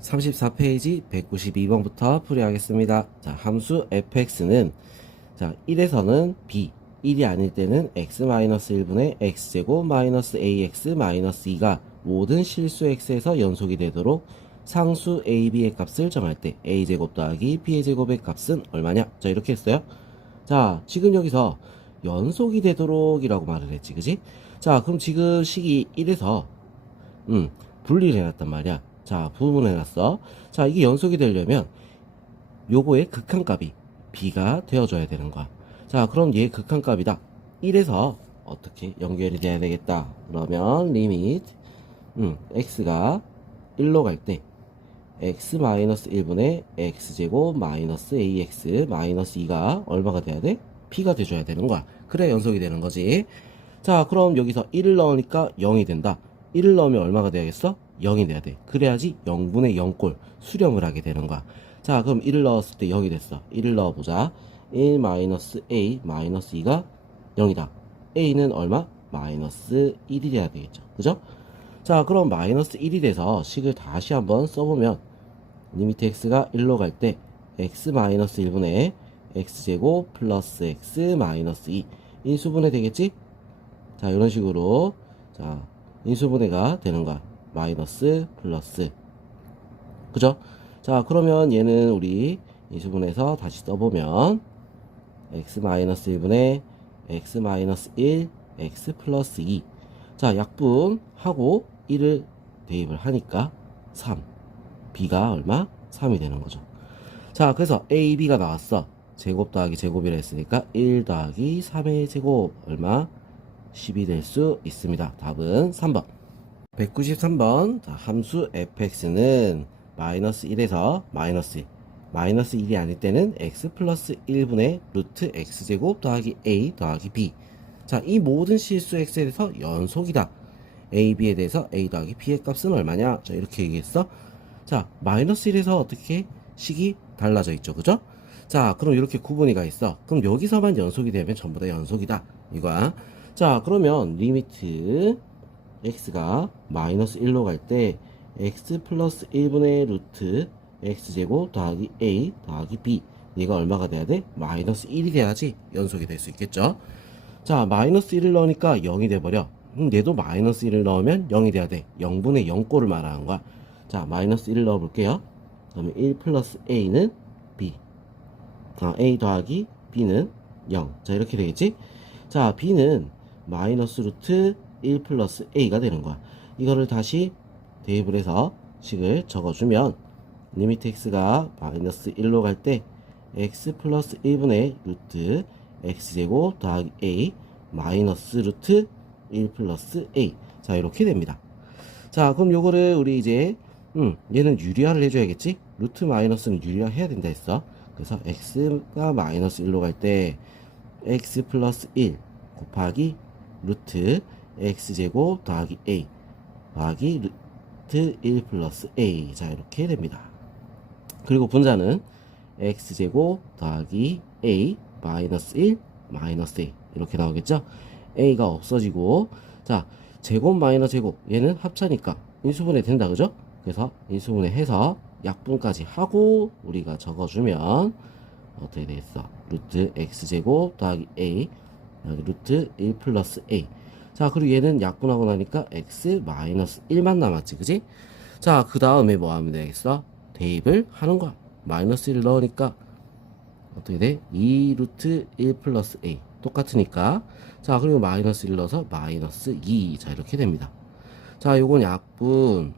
34페이지 192번부터 풀이하겠습니다. 자, 함수 fx는 자, 1에서는 b, 1이 아닐 때는 x-1분의 x제곱 마이너스 ax 마이너스 2가 모든 실수 x에서 연속이 되도록 상수 a, b의 값을 정할 때 a제곱 더하기 b의 제곱의 값은 얼마냐? 자, 이렇게 했어요. 자, 지금 여기서 연속이 되도록 이라고 말을 했지, 그지? 자, 그럼 지금 식이 1에서 분리를 해놨단 말이야. 자, 부분해놨어. 자, 이게 연속이 되려면 요거의 극한값이 b가 되어줘야 되는 거야. 자, 그럼 얘 극한값이다. 1에서 어떻게 연결이 돼야 되겠다. 그러면 리밋 x가 1로 갈 때 x-1분의 x제곱 마이너스 ax 마이너스 2가 얼마가 돼야 돼? p가 돼줘야 되는 거야. 그래 연속이 되는 거지. 자, 그럼 여기서 1을 넣으니까 0이 된다. 1을 넣으면 얼마가 돼야겠어? 0이 돼야 돼. 그래야지 0분의 0꼴 수렴을 하게 되는 거야. 자, 그럼 1을 넣었을 때 0이 됐어. 1을 넣어보자. 1 마이너스 a 마이너스 2가 0이다. a는 얼마? 마이너스 1이 돼야 되겠죠. 그죠? 자, 그럼 마이너스 1이 돼서 식을 다시 한번 써보면 리미트 x가 1로 갈 때 x 마이너스 1분의 x제곱 플러스 x 마이너스 2 인수분해 되겠지? 자, 이런 식으로 자 인수분해가 되는 거야. 마이너스 플러스, 그죠? 자, 그러면 얘는 우리 인수분해해서 다시 써보면 x 마이너스 1분의 x 마이너스 1 x 플러스 2. 자, 약분하고 1을 대입을 하니까 3, b가 얼마? 3이 되는 거죠. 자, 그래서 a, b가 나왔어. 제곱 더하기 제곱이라 했으니까 1 더하기 3의 제곱 얼마? 10이 될 수 있습니다. 답은 3번. 193번. 자, 함수 fx는 마이너스 1에서 마이너스 1. 마이너스 1이 아닐 때는 x 플러스 1분의 루트 x제곱 더하기 a 더하기 b. 자, 이 모든 실수 x에 대해서 연속이다. a, b에 대해서 a 더하기 b의 값은 얼마냐? 자, 이렇게 얘기했어. 자, 마이너스 1에서 어떻게 식이 달라져 있죠, 그죠? 자, 그럼 이렇게 구분이 가 있어. 그럼 여기서만 연속이 되면 전부 다 연속이다, 이거야. 자, 그러면 리미트 x가 마이너스 1로 갈 때 x 플러스 1분의 루트 x제곱 더하기 a 더하기 b, 얘가 얼마가 돼야 돼? 마이너스 1이 돼야지 연속이 될 수 있겠죠. 자, 마이너스 1을 넣으니까 0이 돼버려. 얘도 마이너스 1을 넣으면 0이 돼야 돼. 0분의 0꼴을 말하는 거야. 자, 마이너스 1을 넣어볼게요. 그러면 1 플러스 a는 b, a 더하기 b는 0. 자, 이렇게 되겠지? 자, b는 마이너스 루트 1 플러스 a가 되는 거야. 이거를 다시 대입을 해서 식을 적어주면 리미트 x가 마이너스 1로 갈 때 x 플러스 1분의 루트 x제곱 더하기 a 마이너스 루트 1 플러스 a. 자, 이렇게 됩니다. 자, 그럼 요거를 우리 이제 얘는 유리화를 해줘야겠지? 루트 마이너스는 유리화 해야 된다 했어. 그래서 x가 마이너스 1로 갈 때 x 플러스 1 곱하기 루트 x제곱 더하기 a 더하기 루트 1 플러스 a. 자, 이렇게 됩니다. 그리고 분자는 x제곱 더하기 a 마이너스 1 마이너스 a 이렇게 나오겠죠? a가 없어지고, 자, 제곱 마이너스 제곱 얘는 합차니까 인수분해 된다, 그죠? 그래서 인수분해 해서 약분까지 하고 우리가 적어주면 어떻게 되겠어? 루트 x제곱 더하기 a 더하기 루트 1 플러스 a. 자, 그리고 얘는 약분하고 나니까 x 마이너스 1만 남았지, 그지? 자, 그 다음에 뭐 하면 되겠어? 대입을 하는 거야. 마이너스 1 넣으니까 어떻게 돼? 2 루트 1 플러스 a 똑같으니까. 자, 그리고 마이너스 1 넣어서 마이너스 2. 자, 이렇게 됩니다. 자, 요건 약분,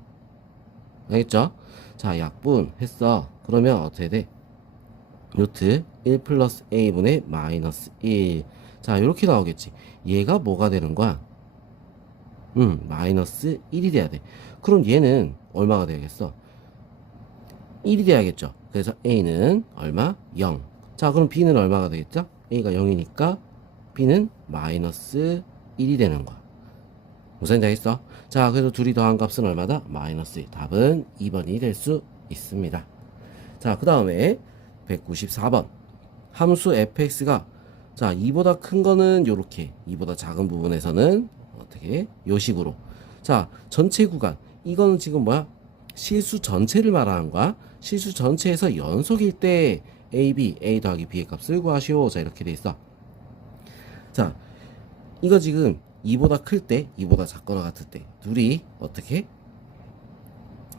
알겠죠? 자, 약분 했어. 그러면 어떻게 돼? 루트 1 플러스 a분의 마이너스 1. 자, 이렇게 나오겠지. 얘가 뭐가 되는 거야? 마이너스 1이 돼야 돼. 그럼 얘는 얼마가 되겠어? 1이 돼야겠죠. 그래서 a는 얼마? 0. 자, 그럼 b는 얼마가 되겠죠? a가 0이니까 b는 마이너스 1이 되는 거야. 무슨 다 했어? 자, 그래서 둘이 더한 값은 얼마다? 마이너스 1. 답은 2번이 될 수 있습니다. 자, 그 다음에 194번. 함수 fx가 자, 2보다 큰 거는 요렇게, 2보다 작은 부분에서는 어떻게? 요 식으로. 자, 전체 구간. 이거는 지금 뭐야? 실수 전체를 말하는 거야. 실수 전체에서 연속일 때 A 더하기 B의 값을 구하시오. 자, 이렇게 돼 있어. 자, 이거 지금 2보다 클 때, 2보다 작거나 같을 때 둘이 어떻게?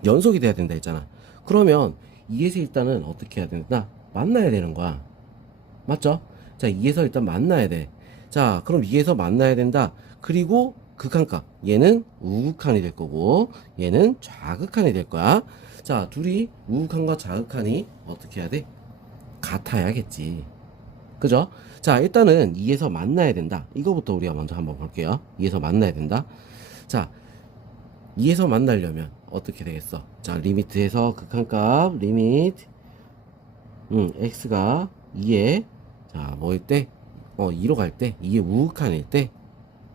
연속이 돼야 된다 했잖아. 그러면 2에서 일단은 어떻게 해야 된다? 만나야 되는 거야. 맞죠? 자, 2에서 일단 만나야 돼. 자, 그럼 2에서 만나야 된다. 그리고 극한값. 얘는 우극한이 될 거고, 얘는 좌극한이 될 거야. 자, 둘이 우극한과 좌극한이 어떻게 해야 돼? 같아야겠지. 그죠? 자, 일단은 2에서 만나야 된다. 이거부터 우리가 먼저 한번 볼게요. 2에서 만나야 된다. 자, 2에서 만나려면 어떻게 되겠어? 자, 리미트에서 극한값, 리미트, x가 2에, 자, 뭐일 때? 2로 갈 때, 2의 우극한일 때,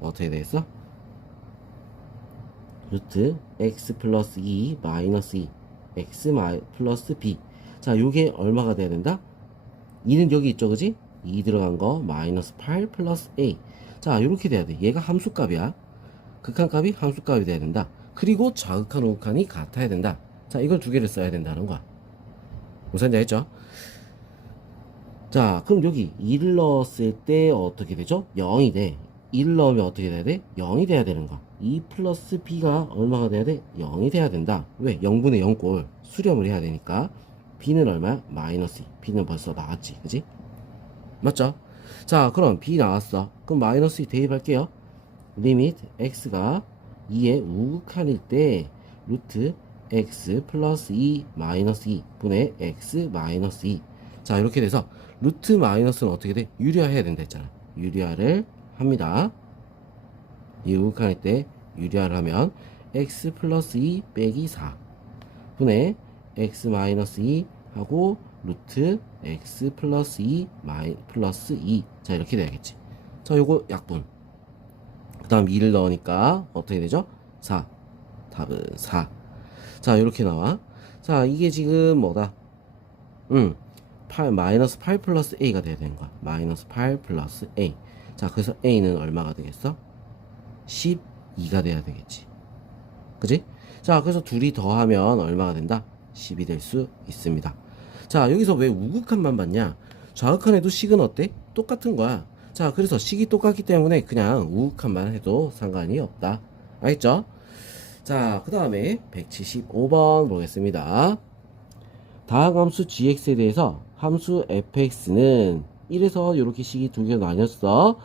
어떻게 되겠어? 루트 x 플러스 2 마이너스 2 x 플러스 b. 자, 요게 얼마가 돼야 된다? 2는 여기 있죠, 그지? 2 들어간 거 마이너스 8 플러스 a. 자, 요렇게 돼야 돼. 얘가 함수값이야. 극한값이 함수값이 돼야 된다. 그리고 좌극한 우극한이 같아야 된다. 자, 이걸 두 개를 써야 된다는 거야. 무슨 지 알죠? 자, 그럼 여기 2를 넣었을 때 어떻게 되죠? 0이 돼. 2를 넣으면 어떻게 돼야 돼? 0이 돼야 되는 거야. 2 플러스 b가 얼마가 돼야 돼? 0이 돼야 된다. 왜? 0분의 0꼴 수렴을 해야 되니까. b는 얼마야? 마이너스 2. b는 벌써 나왔지, 그지? 맞죠? 자, 그럼 b 나왔어. 그럼 마이너스 2 대입할게요. 리미트 x가 2의 우극한일 때 루트 x 플러스 2 마이너스 2 분의 x 마이너스 2. 자, 이렇게 돼서 루트 마이너스는 어떻게 돼? 유리화해야 된다 했잖아. 유리화를 합니다. 이 우극한일 때 유리화를 하면 x 플러스 2 빼기 4 분의 x 마이너스 2 하고 루트 x 플러스 2 플러스 2. 자, 이렇게 돼야겠지. 자, 요거 약분. 그 다음 2를 넣으니까 어떻게 되죠? 4. 답은 4. 자, 이렇게 나와. 자, 이게 지금 뭐다? 8, 마이너스 8 플러스 a가 돼야 되는 거야. 마이너스 8 플러스 a. 자, 그래서 a는 얼마가 되겠어? 12가 돼야 되겠지. 그지? 자, 그래서 둘이 더하면 얼마가 된다? 10이 될 수 있습니다. 자, 여기서 왜 우극한만 봤냐? 좌극한에도 식은 어때? 똑같은 거야. 자, 그래서 식이 똑같기 때문에 그냥 우극한만 해도 상관이 없다. 알겠죠? 자, 그 다음에 175번 보겠습니다. 다항 함수 gx에 대해서 함수 fx는 1에서 이렇게 식이 두 개로 나뉘었어.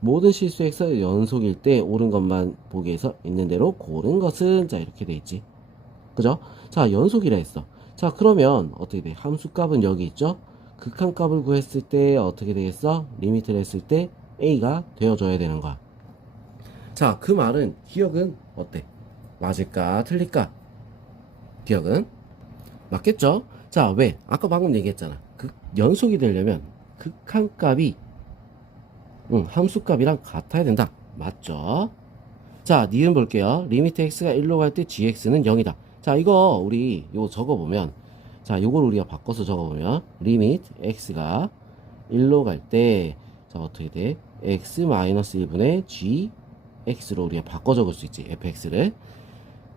모든 실수에서 연속일 때 옳은 것만 보기에서 있는 대로 고른 것은, 자, 이렇게 돼 있지. 그죠? 자, 연속이라 했어. 자, 그러면 어떻게 돼? 함수값은 여기 있죠? 극한값을 구했을 때 어떻게 되겠어? 리미트를 했을 때 a가 되어줘야 되는 거야. 자, 그 말은 기억은 어때? 맞을까? 틀릴까? 기억은 맞겠죠? 자, 왜? 아까 방금 얘기했잖아. 연속이 되려면 극한값이 함수값이랑 같아야 된다. 맞죠? 자, 니은 볼게요. 리미트 x가 1로 갈 때 gx는 0이다. 자, 이거 우리 요거 적어보면, 자, 요걸 우리가 바꿔서 적어보면 리미트 x가 1로 갈 때, 자, 어떻게 돼? x-1분의 gx로 우리가 바꿔 적을 수 있지. fx를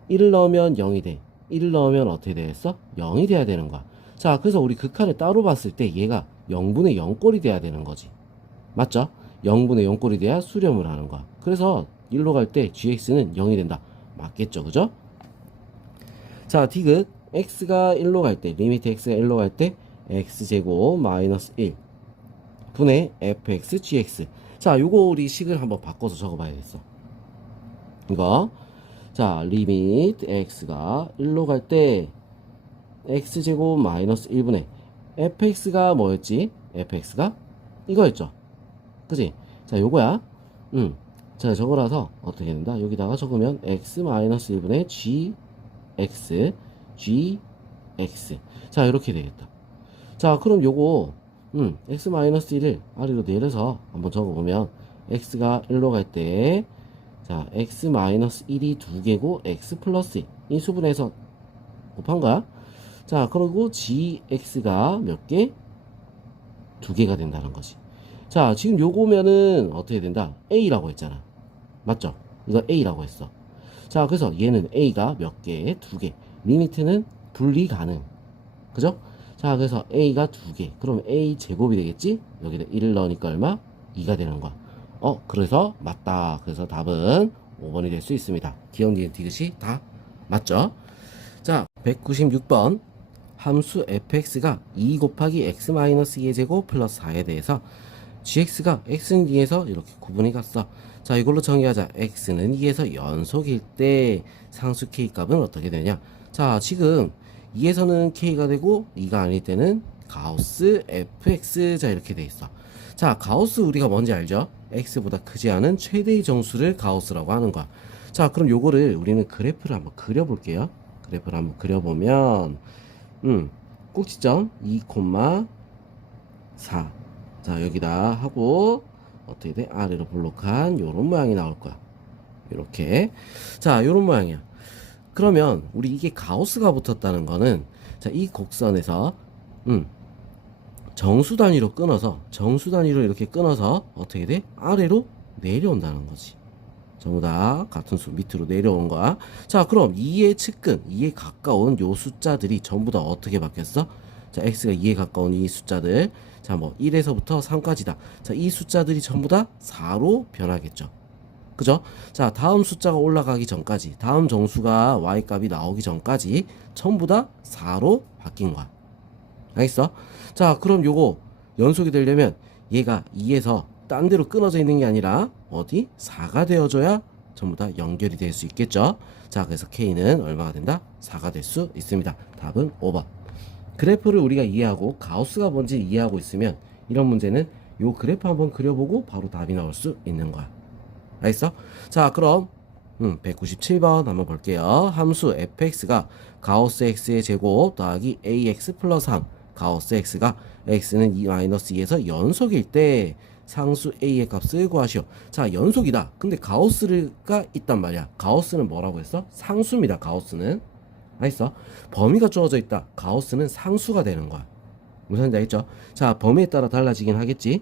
1을 넣으면 0이 돼. 1을 넣으면 어떻게 되겠어? 0이 돼야 되는 거야. 자, 그래서 우리 극한을 따로 봤을 때 얘가 0분의 0꼴이 돼야 되는 거지. 맞죠? 0분의 0꼴이 돼야 수렴을 하는 거야. 그래서 1로 갈 때 gx는 0이 된다. 맞겠죠? 그죠? 자, 디귿 x가 1로 갈 때, 리미트 x가 1로 갈 때 x제곱 마이너스 1 분의 fx gx. 자, 요거 우리 식을 한번 바꿔서 적어봐야겠어. 이거, 자, 리미트 x가 1로 갈 때 x제곱 마이너스 1분의 fx가 뭐였지? fx가 이거였죠. 그지? 자, 요거야. 자, 저거라서 어떻게 된다? 여기다가 적으면 x 마이너스 1분의 gx 자, 이렇게 되겠다. 자, 그럼 요거 x 마이너스 1을 아래로 내려서 한번 적어보면 x가 1로 갈 때, 자, x 마이너스 1이 두 개고 x 플러스 2 이 수분에서 곱한 거야. 자, 그리고 gx가 몇 개? 두 개가 된다는 거지. 자, 지금 요거면은 어떻게 된다? a라고 했잖아. 맞죠? 이거 a라고 했어. 자, 그래서 얘는 a가 몇 개? 두 개. 리미트는 분리 가능. 그죠? 자, 그래서 a가 2개. 그럼 a 제곱이 되겠지? 여기다 1을 넣으니까 얼마? 2가 되는 거야. 그래서 맞다. 그래서 답은 5번이 될 수 있습니다. 기억, 니은, 디귿이 다 맞죠? 자, 196번. 함수 fx가 2 곱하기 x-2의 제곱 플러스 4에 대해서 gx가 x는 2에서 이렇게 구분이 갔어. 자, 이걸로 정의하자. x는 2에서 연속일 때 상수 k 값은 어떻게 되냐? 자, 지금 2에서는 k가 되고 2가 아닐 때는 가우스 fx. 자, 이렇게 돼 있어. 자, 가우스 우리가 뭔지 알죠? x보다 크지 않은 최대의 정수를 가우스라고 하는 거야. 자, 그럼 요거를 우리는 그래프를 한번 그려볼게요. 그래프를 한번 그려보면 꼭지점 2,4. 자, 여기다 하고 어떻게 돼? 아래로 볼록한 요런 모양이 나올 거야. 이렇게. 자, 요런 모양이야. 그러면 우리 이게 가우스가 붙었다는 거는, 자, 이 곡선에서 정수 단위로 이렇게 끊어서 어떻게 돼? 아래로 내려온다는 거지. 전부 다 같은 수 밑으로 내려온 거야. 자, 그럼 2의 측근, 2에 가까운 요 숫자들이 전부 다 어떻게 바뀌었어? 자, x가 2에 가까운 이 숫자들. 자, 뭐 1에서부터 3까지다. 자, 이 숫자들이 전부 다 4로 변하겠죠. 그죠? 자, 다음 숫자가 올라가기 전까지, 다음 정수가 y 값이 나오기 전까지 전부 다 4로 바뀐 거야. 알겠어? 자, 그럼 요거 연속이 되려면 얘가 2에서 딴 데로 끊어져 있는 게 아니라 어디? 4가 되어줘야 전부 다 연결이 될 수 있겠죠. 자, 그래서 K는 얼마가 된다? 4가 될 수 있습니다. 답은 5번. 그래프를 우리가 이해하고 가우스가 뭔지 이해하고 있으면 이런 문제는 요 그래프 한번 그려보고 바로 답이 나올 수 있는 거야. 알겠어? 자, 그럼 197번 한번 볼게요. 함수 fx가 가우스 x의 제곱 더하기 ax 플러스 3. 가우스 x가 x는 2-2에서 연속일 때 상수 a의 값을 구하시오. 자, 연속이다. 근데 가우스가 있단 말이야. 가우스는 뭐라고 했어? 상수입니다. 가우스는. 알겠어? 범위가 주어져 있다. 가우스는 상수가 되는 거야. 무슨 말인지 알겠죠? 자, 범위에 따라 달라지긴 하겠지.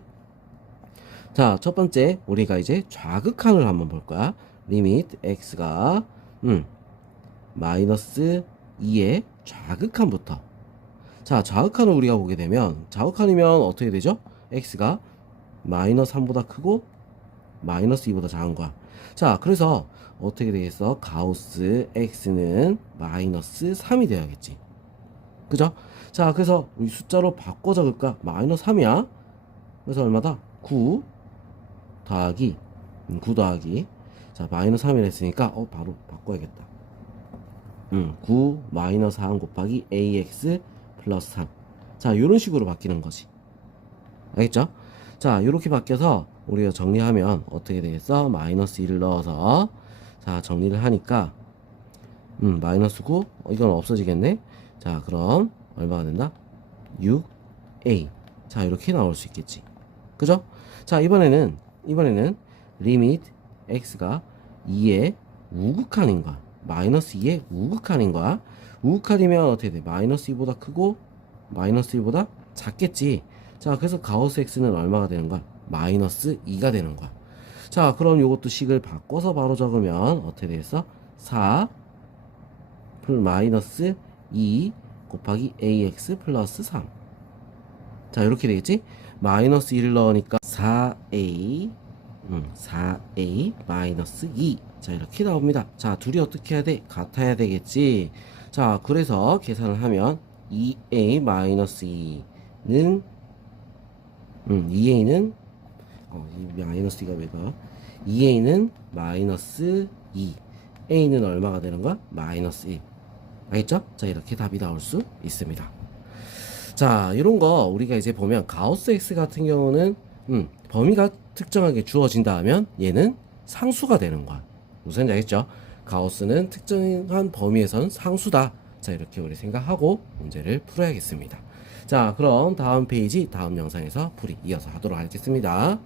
자, 첫 번째 우리가 이제 좌극한을 한번 볼 거야. 리미트 x가 마이너스 2의 좌극한부터. 자, 좌극한을 우리가 보게 되면 좌극한이면 어떻게 되죠? x가 마이너스 3보다 크고 마이너스 2보다 작은 거야. 자, 그래서 어떻게 되겠어? 가우스 x는 마이너스 3이 돼야겠지. 그죠? 자, 그래서 우리 숫자로 바꿔 적을까? 마이너스 3이야. 그래서 얼마다? 9 더하기 9 더하기, 자, 마이너스 3이라 했으니까 바로 바꿔야겠다. 9 마이너스 4 곱하기 ax 플러스 3. 자, 요런 식으로 바뀌는 거지. 알겠죠? 자, 요렇게 바뀌어서 우리가 정리하면 어떻게 되겠어? 마이너스 1을 넣어서, 자, 정리를 하니까 마이너스 9, 이건 없어지겠네. 자, 그럼 얼마가 된다? 6a. 자, 이렇게 나올 수 있겠지. 그죠? 자, 이번에는 리미트 x가 2의 우극한인 거야. 마이너스 2의 우극한인 거야. 우극한이면 어떻게 돼? 마이너스 2보다 크고 마이너스 1보다 작겠지. 자, 그래서 가우스 x는 얼마가 되는 거야? 마이너스 2가 되는 거야. 자, 그럼 요것도 식을 바꿔서 바로 적으면 어떻게 되겠어? 4 마이너스 2 곱하기 ax 플러스 3. 자, 이렇게 되겠지? 마이너스 1을 넣으니까 4a 4a 마이너스 2. 자, 이렇게 나옵니다. 자, 둘이 어떻게 해야 돼? 같아야 되겠지. 자, 그래서 계산을 하면 2a 마이너스 2는 2a는 이 마이너스 2가 왜가? 2a는 마이너스 2, a는 얼마가 되는 거야? 마이너스 1. 알겠죠? 자, 이렇게 답이 나올 수 있습니다. 자, 이런 거 우리가 이제 보면 가우스 x 같은 경우는 범위가 특정하게 주어진다 하면 얘는 상수가 되는 거야. 무슨 알겠죠? 가우스는 특정한 범위에선 상수다. 자, 이렇게 우리 생각하고 문제를 풀어야겠습니다. 자, 그럼 다음 페이지 다음 영상에서 풀이 이어서 하도록 하겠습니다.